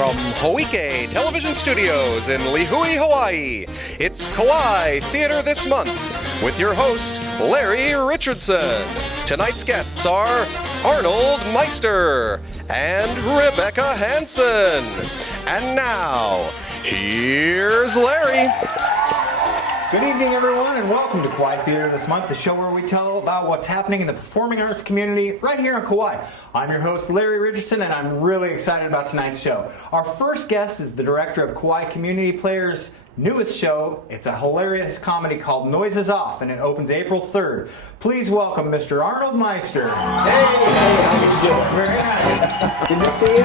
From Hoike Television Studios in Lihue, Hawaii, it's Kauai Theater This Month with your host, Larry Richardson. Tonight's guests are Arnold Meister and Rebecca Hansen. And now, here's Larry. Good evening, everyone, and welcome to Kauai Theater This Month, the show where we tell about what's happening in the performing arts community right here on Kauai. I'm your host, Larry Richardson, and I'm really excited about tonight's show. Our first guest is the director of Kauai Community Players' newest show. It's a hilarious comedy called Noises Off, and it opens April 3rd. Please welcome Mr. Arnold Meister. Hey, how you doing? Very nice. Good to see you.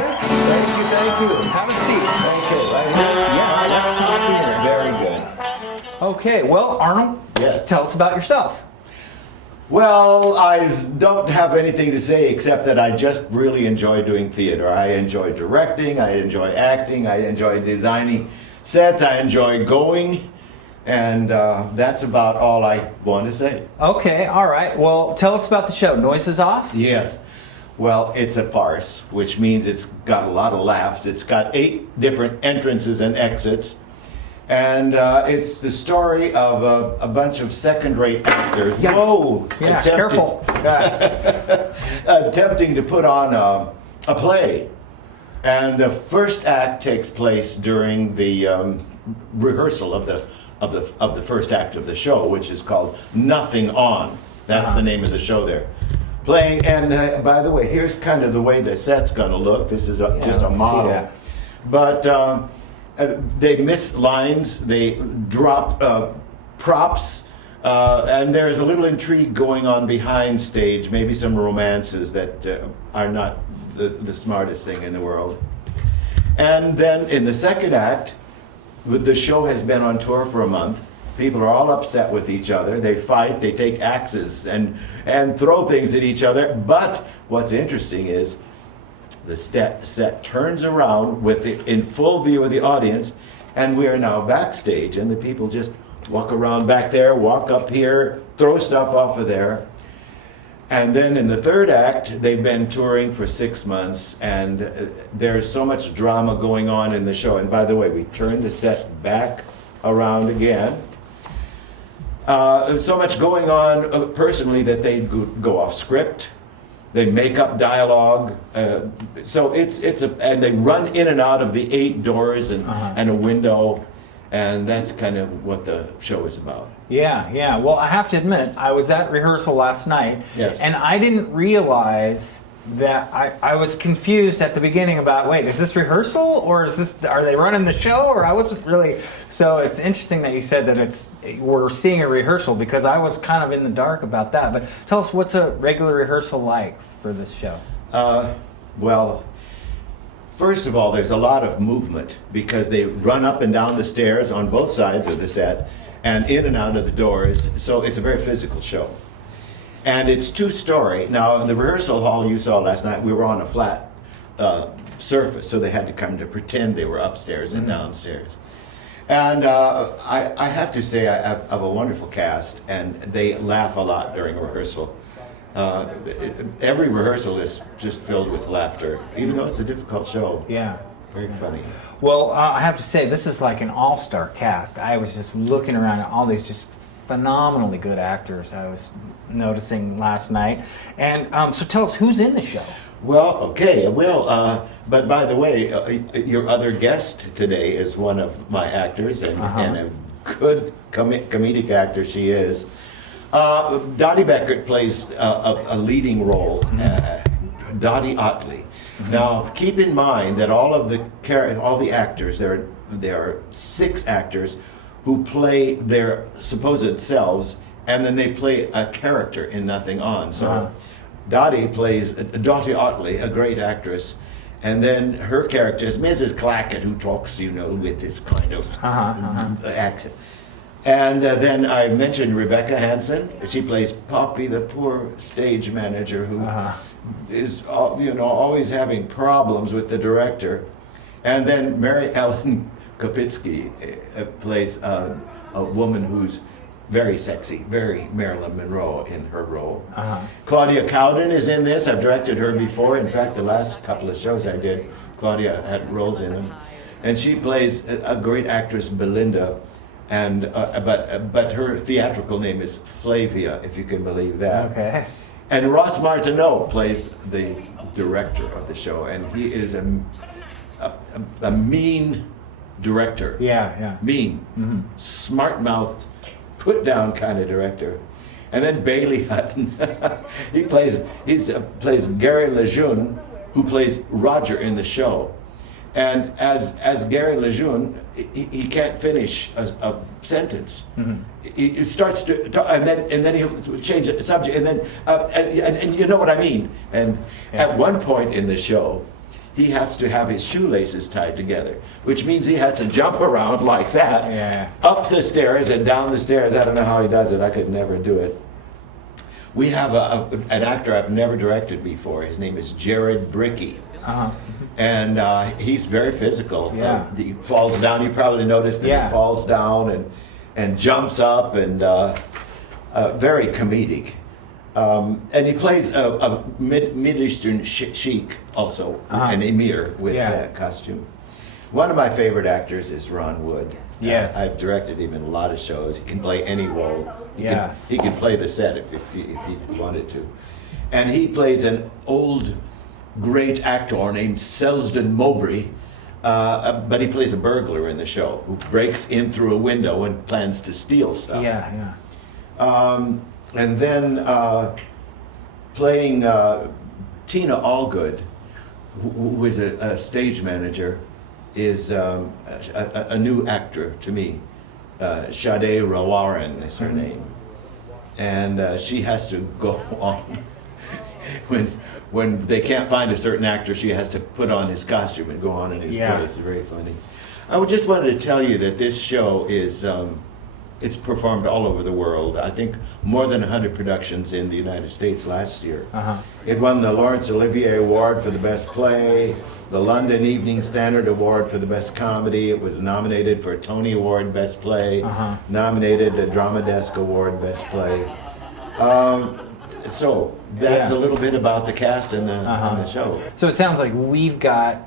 Thank you. Have a seat. Thank you. Right here? Yes, let's talk here. Very good. Okay, well, Arnold, Yes. tell us about yourself. Well, I don't have anything to say except that I just really enjoy doing theater. I enjoy directing, I enjoy acting, I enjoy designing sets, I enjoy going, and that's about all I want to say. Okay, all right. Well, tell us about the show. Noises Off? Yes. Well, it's a farce, which means it's got a lot of laughs. It's got 8 different entrances and exits. And it's the story of a bunch of second-rate actors. Yes. Whoa! Yeah, careful. Attempting to put on a play. And the first act takes place during the rehearsal of the first act of the show, which is called Nothing On. That's the name of the show there. Playing, and by the way, here's kind of the way the set's going to look. This is just a model. But they miss lines, they drop props, and there's a little intrigue going on behind stage, maybe some romances that are not the smartest thing in the world. And then in the second act, the show has been on tour for a month. People are all upset with each other. They fight, they take axes and throw things at each other. But what's interesting is the set turns around with it in full view of the audience, and we are now backstage, and the people just walk around back there, walk up here, throw stuff off of there. And then in the third act, they've been touring for 6 months, and there's so much drama going on in the show. And by the way, we turned the set back around again. So much going on personally that they go off script. They make up dialogue, so and they run in and out of the 8 doors and a window, and that's kind of what the show is about. Yeah. Well, I have to admit, I was at rehearsal last night, Yes. and I didn't realize that I was confused at the beginning about, wait, is this rehearsal, or are they running the show, or I wasn't really. So it's interesting that you said that we're seeing a rehearsal, because I was kind of in the dark about that. But tell us, what's a regular rehearsal like for this show? Well, first of all, there's a lot of movement because they run up and down the stairs on both sides of the set and in and out of the doors, so it's a very physical show. And it's 2-story. Now, in the rehearsal hall you saw last night, we were on a flat surface, so they had to come to pretend they were upstairs and downstairs. And I have to say, I have a wonderful cast, and they laugh a lot during rehearsal. Every rehearsal is just filled with laughter, even though it's a difficult show. Yeah. Very funny. Well, I have to say, this is like an all-star cast. I was just looking around at all these just phenomenally good actors I was noticing last night. And so tell us, who's in the show? Well, okay, but by the way, your other guest today is one of my actors, and a good comedic actor she is. Dottie Beckert plays a leading role, Dottie Otley. Now, keep in mind that all the actors, there are 6 actors who play their supposed selves, and then they play a character in Nothing On. So Dottie plays Dottie Otley, a great actress, and then her character is Mrs. Clackett, who talks, with this kind of accent. And then I mentioned Rebecca Hansen. She plays Poppy, the poor stage manager who is, always having problems with the director. And then Mary Ellen Kopitsky plays a woman who's very sexy, very Marilyn Monroe in her role. Claudia Cowden is in this. I've directed her before. In fact, the last couple of shows I did, Claudia had roles in them, and she plays a great actress, Belinda, and but her theatrical name is Flavia, if you can believe that. Okay. And Ross Martineau plays the director of the show, and he is a mean director. Yeah. Mean, smart-mouthed, put-down kind of director. And then Bailey Hutton, he plays Gary Lejeune, who plays Roger in the show. And as Gary Lejeune, he can't finish a sentence. He starts to talk, and then he'll change the subject, and then and you know what I mean. And at one point in the show, he has to have his shoelaces tied together, which means he has to jump around like that, up the stairs and down the stairs. I don't know how he does it. I could never do it. We have an actor I've never directed before. His name is Jared Brickey. And he's very physical. He falls down. You probably noticed that he falls down and jumps up, and very comedic. And he plays a Mid-Eastern sheik also, an emir with that costume. One of my favorite actors is Ron Wood. Yes. I've directed him in a lot of shows. He can play any role. He can play the set if he wanted to. And he plays an old, great actor named Selsdon Mowbray, but he plays a burglar in the show who breaks in through a window and plans to steal stuff. And then playing Tina Allgood, who is a stage manager, is a new actor to me. Sade Rawaran is her name. And she has to go on. When they can't find a certain actor, she has to put on his costume and go on in his place. It's very funny. I just wanted to tell you that this show is... it's performed all over the world. I think more than 100 productions in the United States last year. It won the Laurence Olivier Award for the Best Play, the London Evening Standard Award for the Best Comedy. It was nominated for a Tony Award Best Play, nominated a Drama Desk Award Best Play. So that's a little bit about the cast and the show. So it sounds like we've got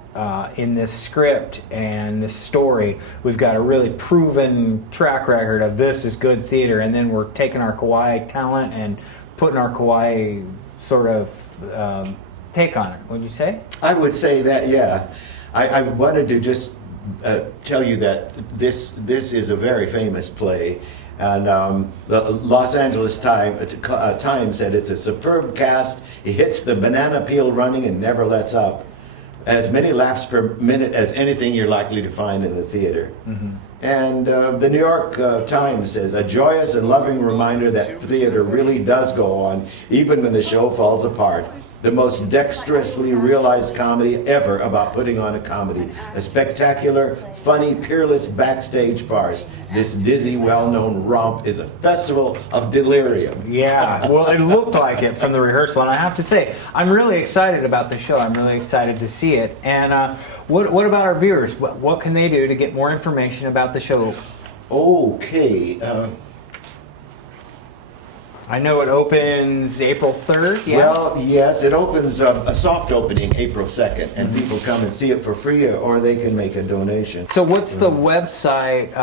in this script and this story, we've got a really proven track record of this is good theater, and then we're taking our Kauai talent and putting our Kauai sort of take on it. Would you say? I would say that, yeah. I wanted to just tell you that this is a very famous play. And the Los Angeles Times said it's a superb cast. It hits the banana peel running and never lets up. As many laughs per minute as anything you're likely to find in the theater. And the New York Times says, a joyous and loving reminder that theater really does go on, even when the show falls apart. The most dexterously realized comedy ever about putting on a comedy. A spectacular, funny, peerless backstage farce. This dizzy, well-known romp is a festival of delirium. Yeah, well, it looked like it from the rehearsal, and I have to say, I'm really excited about the show. I'm really excited to see it. And what about our viewers? What can they do to get more information about the show? Okay. I know it opens April 3rd. Yeah? Well, yes, it opens a soft opening April 2nd, and people come and see it for free, or they can make a donation. So what's the website?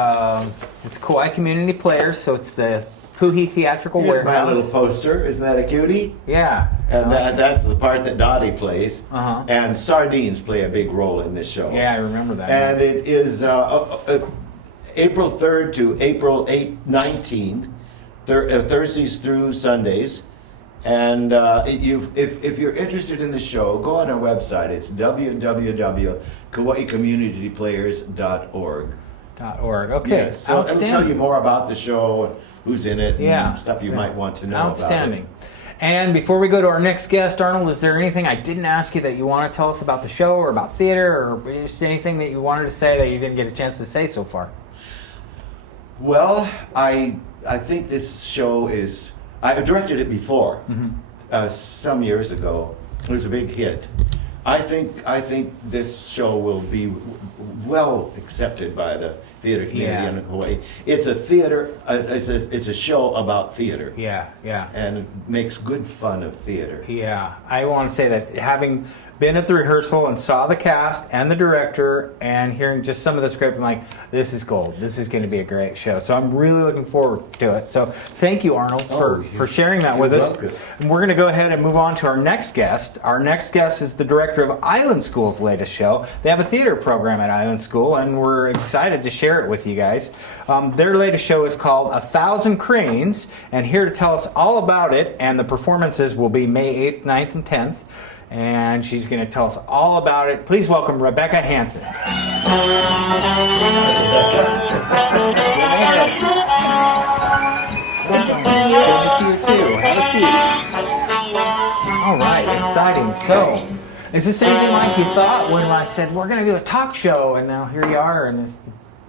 It's Kauai Community Players, so it's the Puhi Theatrical Here's Warehouse. my little poster. Isn't that a cutie? Yeah. And that's the part that Dottie plays. And sardines play a big role in this show. Yeah, I remember that. And it is April 3rd to April 19th. Thursdays through Sundays, and if you're interested in the show, go on our website. It's www.kawaicommunityplayers.org. .org. Okay, Yes, so it'll tell you more about the show, who's in it, and stuff you might want to know Outstanding. about it. And before we go to our next guest, Arnold, is there anything I didn't ask you that you want to tell us about the show or about theater, or just anything that you wanted to say that you didn't get a chance to say so far? Well, I think this show is... I directed it before, some years ago. It was a big hit. I think this show will be well accepted by the theater community in Hawaii. It's a theater. It's a show about theater. Yeah. And it makes good fun of theater. Yeah, I want to say that having been at the rehearsal and saw the cast and the director, and hearing just some of the script, I'm like, this is gold. This is going to be a great show. So I'm really looking forward to it. So thank you, Arnold, for sharing that with us. welcome. And we're going to go ahead and move on to our next guest. Our next guest is the director of Island School's latest show. They have a theater program at Island School, and we're excited to share it with you guys. Their latest show is called 1,000 Cranes, and here to tell us all about it, and the performances will be May 8th, 9th, and 10th. And she's going to tell us all about it. Please welcome Rebecca Hansen. Good to see you too. Have a seat. All right, exciting. So, is this anything like you thought when I said we're going to do a talk show, and now here you are? And this...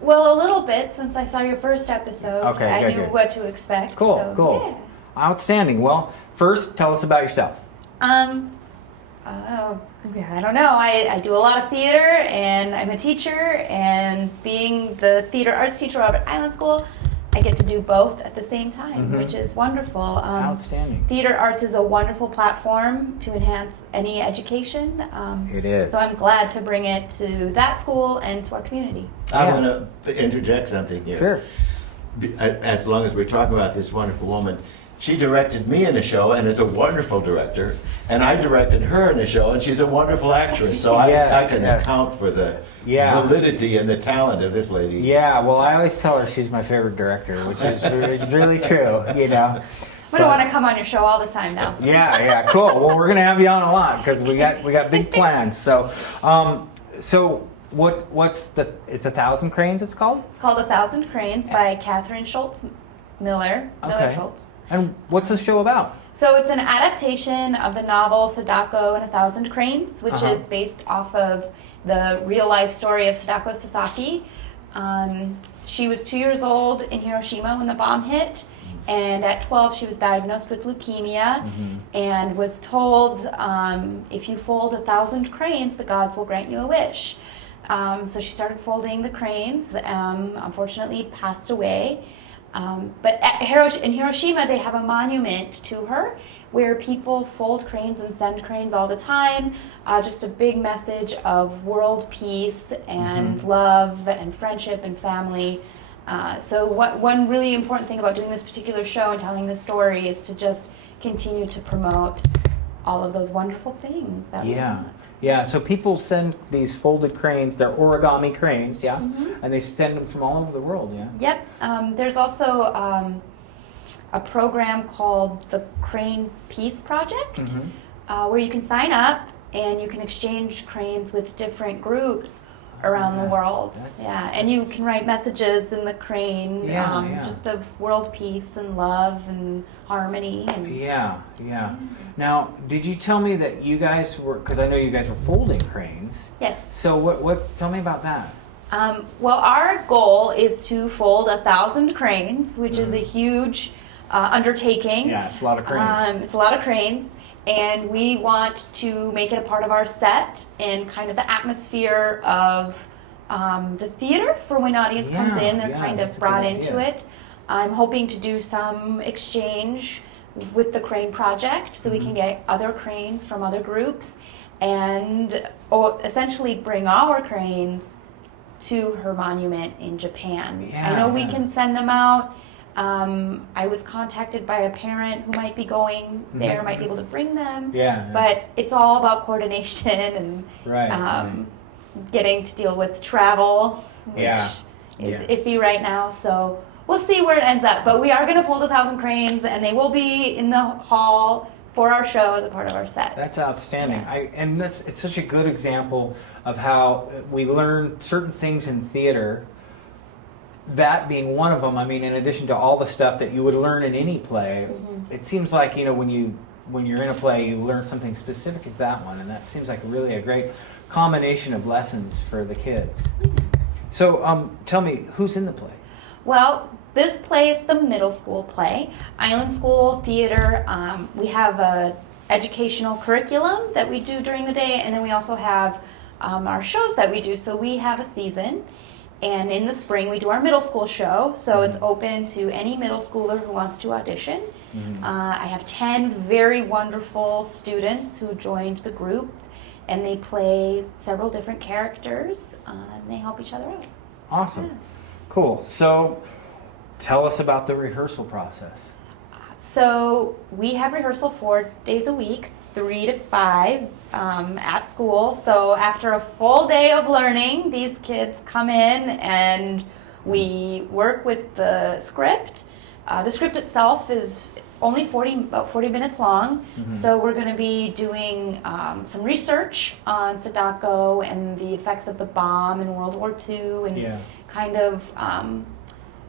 Well, a little bit, since I saw your first episode. Okay, I good. knew what to expect. Cool, so, cool. Outstanding. Well, first, tell us about yourself. I don't know. I do a lot of theater, and I'm a teacher, and being the theater arts teacher over at Island School, I get to do both at the same time, which is wonderful. Outstanding. Theater arts is a wonderful platform to enhance any education. It is. So I'm glad to bring it to that school and to our community. I'm going to interject something here. Sure. As long as we're talking about this wonderful woman, she directed me in a show and is a wonderful director, and I directed her in a show and she's a wonderful actress. So I can account for the validity and the talent of this lady. Yeah, well, I always tell her she's my favorite director, which is really true, you know. We don't want to come on your show all the time now. Yeah, cool. Well, we're gonna have you on a lot because we got big plans. So, what's the? It's 1,000 Cranes. It's called. It's called 1,000 Cranes by Catherine Miller Okay. Schultz. And what's the show about? So it's an adaptation of the novel Sadako and 1,000 Cranes, which is based off of the real life story of Sadako Sasaki. She was 2 years old in Hiroshima when the bomb hit, and at 12 she was diagnosed with leukemia and was told, if you fold 1,000 cranes, the gods will grant you a wish. So she started folding the cranes, unfortunately passed away. But in Hiroshima, they have a monument to her where people fold cranes and send cranes all the time. Just a big message of world peace and love and friendship and family. So one really important thing about doing this particular show and telling this story is to just continue to promote all of those wonderful things that we want. Yeah, so people send these folded cranes, they're origami cranes, and they send them from all over the world, Yep. There's also a program called the Crane Peace Project, where you can sign up and you can exchange cranes with different groups around the world. And you can write messages in the crane, just of world peace and love and harmony. And Now, did you tell me that you guys were, because I know you guys were folding cranes. Yes. So what tell me about that. Well, our goal is to fold 1,000 cranes, which is a huge undertaking. Yeah, it's a lot of cranes. It's a lot of cranes. And we want to make it a part of our set and kind of the atmosphere of the theater for when audience comes in. They're kind of brought into it. I'm hoping to do some exchange with the Crane Project so we can get other cranes from other groups and essentially bring our cranes to her monument in Japan. I know we can send them out. I was contacted by a parent who might be going there, might be able to bring them. But it's all about coordination and getting to deal with travel, which is iffy right now. So we'll see where it ends up. But we are going to fold 1,000 cranes, and they will be in the hall for our show as a part of our set. That's outstanding. It's such a good example of how we learn certain things in theater. That being one of them. I mean, in addition to all the stuff that you would learn in any play, it seems like, when you're in a play, you learn something specific to that one, and that seems like really a great combination of lessons for the kids. So, tell me, who's in the play? Well, this play is the middle school play. Island School Theater, we have a educational curriculum that we do during the day, and then we also have our shows that we do. So we have a season. And in the spring, we do our middle school show, so it's open to any middle schooler who wants to audition. I have 10 very wonderful students who joined the group, and they play several different characters, and they help each other out. Awesome. Yeah. Cool. So tell us about the rehearsal process. So we have rehearsal 4 days a week, 3 to 5 at school. So after a full day of learning, these kids come in and we work with the script. The script itself is only about 40 minutes long. So we're going to be doing some research on Sadako and the effects of the bomb in World War II, and kind of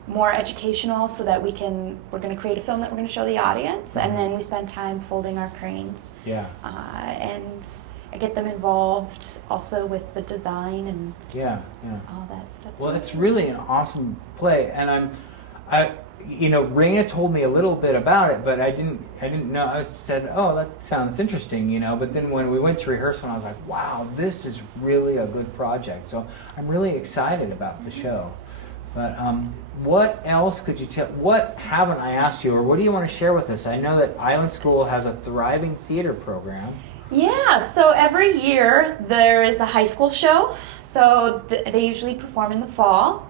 more educational, so that we're going to create a film that we're going to show the audience, and then we spend time folding our cranes. And I get them involved also with the design and all that stuff. Well, it's really an awesome play, and Raina told me a little bit about it, but I didn't know. I said, "Oh, that sounds interesting," But then when we went to rehearsal, I was like, "Wow, this is really a good project." So I'm really excited about the show. But what else could you tell? What haven't I asked you, or what do you want to share with us? I know that Island School has a thriving theater program. Yeah, so every year there is a high school show. So they usually perform in the fall,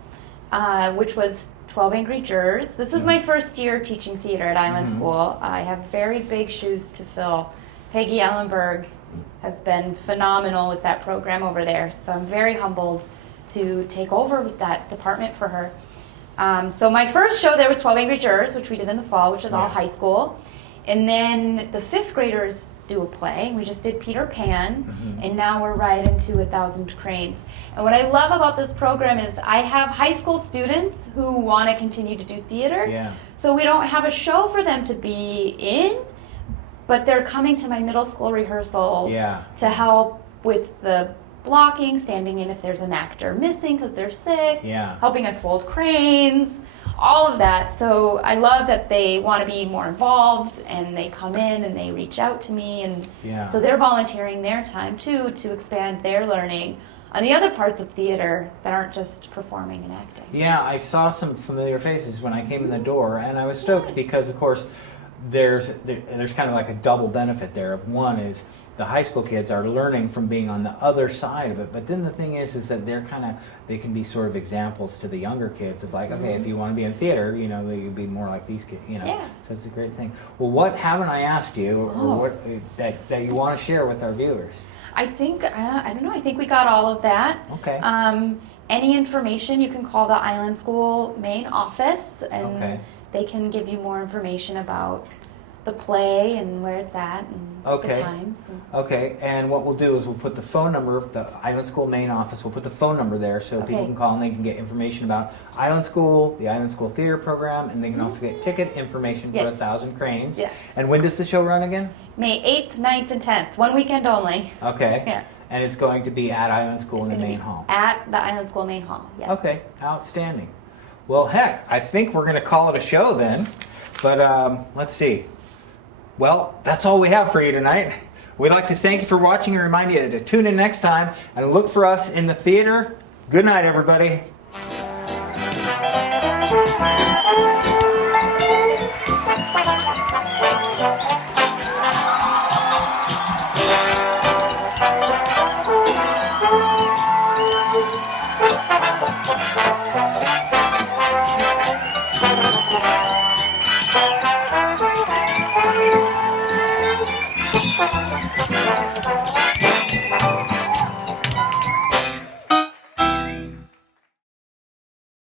which was 12 Angry Jurors. This is my first year teaching theater at Island School. I have very big shoes to fill. Peggy Ellenberg has been phenomenal with that program over there, so I'm very humbled to take over with that department for her. So my first show there was 12 Angry Jurors, which we did in the fall, which is all high school. And then the 5th graders do a play. We just did Peter Pan, and now we're right into 1,000 Cranes. And what I love about this program is I have high school students who want to continue to do theater. So we don't have a show for them to be in, but they're coming to my middle school rehearsals to help with the blocking, standing in if there's an actor missing because they're sick, helping us fold cranes, all of that. So I love that they want to be more involved, and they come in and they reach out to me, and so they're volunteering their time too to expand their learning on the other parts of theater that aren't just performing and acting. Yeah, I saw some familiar faces when I came in the door, and I was stoked because, of course, there's kind of like a double benefit there. Of one is the high school kids are learning from being on the other side of it, but then the thing is that they can be sort of examples to the younger kids of like, okay, if you want to be in theater, they could be more like these kids, So it's a great thing. Well, what haven't I asked you, or what that you want to share with our viewers? I think I don't know. I think we got all of that. Okay. Any information, you can call the Island School main office, and they can give you more information about the play and where it's at and the times. Okay, and what we'll do is we'll put the phone number, the Island School main office, we'll put the phone number there so people can call and they can get information about Island School, the Island School Theater Program, and they can also get ticket information for 1,000 Cranes. Yes. And when does the show run again? May 8th, 9th, and 10th. One weekend only. Okay. Yeah. And it's going to be at Island School in the main hall. At the Island School main hall, yes. Okay, outstanding. Well, heck, I think we're going to call it a show then. But let's see. Well, that's all we have for you tonight. We'd like to thank you for watching and remind you to tune in next time and look for us in the theater. Good night, everybody. Thank you.